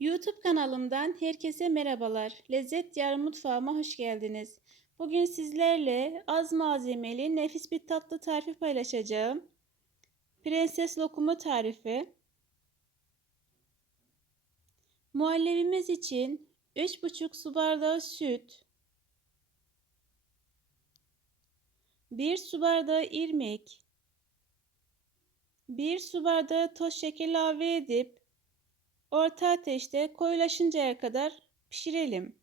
YouTube kanalımdan herkese merhabalar. Lezzet Diyarı mutfağıma hoş geldiniz. Bugün sizlerle az malzemeli nefis bir tatlı tarifi paylaşacağım. Prenses lokumu tarifi. Muhallebimiz için 3,5 su bardağı süt, 1 su bardağı irmik, 1 su bardağı toz şeker ilave edip orta ateşte koyulaşıncaya kadar pişirelim.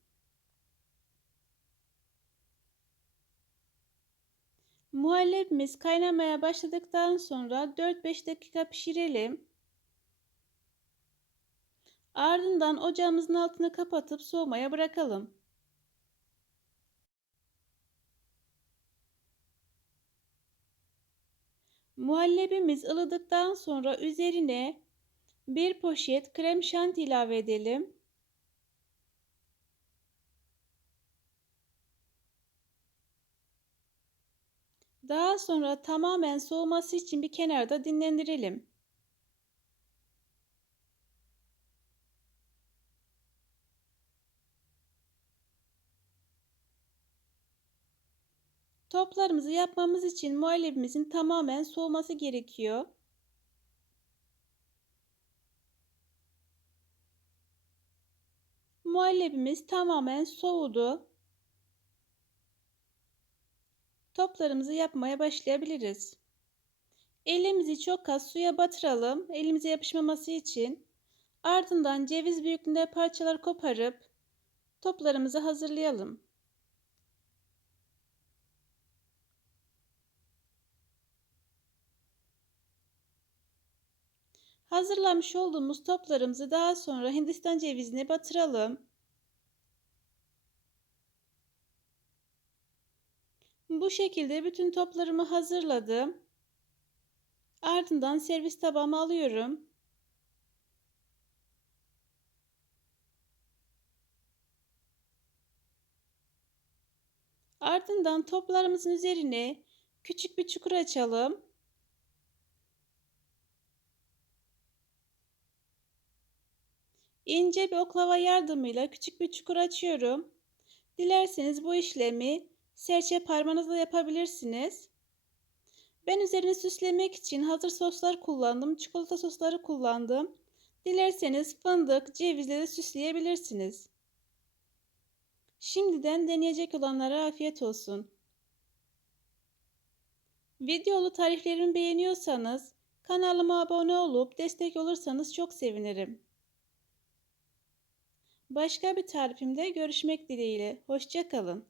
Muhallebimiz kaynamaya başladıktan sonra 4-5 dakika pişirelim. Ardından ocağımızın altını kapatıp soğumaya bırakalım. Muhallebimiz ılıdıktan sonra üzerine bir poşet krem şanti ilave edelim. Daha sonra tamamen soğuması için bir kenarda dinlendirelim. Toplarımızı yapmamız için muhallebimizin tamamen soğuması gerekiyor. Muhallebimiz tamamen soğudu. Toplarımızı yapmaya başlayabiliriz. Elimizi çok az suya batıralım. Elimize yapışmaması için. Ardından ceviz büyüklüğünde parçalar koparıp toplarımızı hazırlayalım. Hazırlamış olduğumuz toplarımızı daha sonra Hindistan cevizine batıralım. Bu şekilde bütün toplarımı hazırladım. Ardından servis tabağıma alıyorum. Ardından toplarımızın üzerine küçük bir çukur açalım. İnce bir oklava yardımıyla küçük bir çukur açıyorum. Dilerseniz bu işlemi serçe parmağınızla yapabilirsiniz. Ben üzerine süslemek için hazır soslar kullandım. Çikolata sosları kullandım. Dilerseniz fındık, cevizle de süsleyebilirsiniz. Şimdiden deneyecek olanlara afiyet olsun. Videolu tariflerimi beğeniyorsanız kanalıma abone olup destek olursanız çok sevinirim. Başka bir tarifimde görüşmek dileğiyle. Hoşçakalın.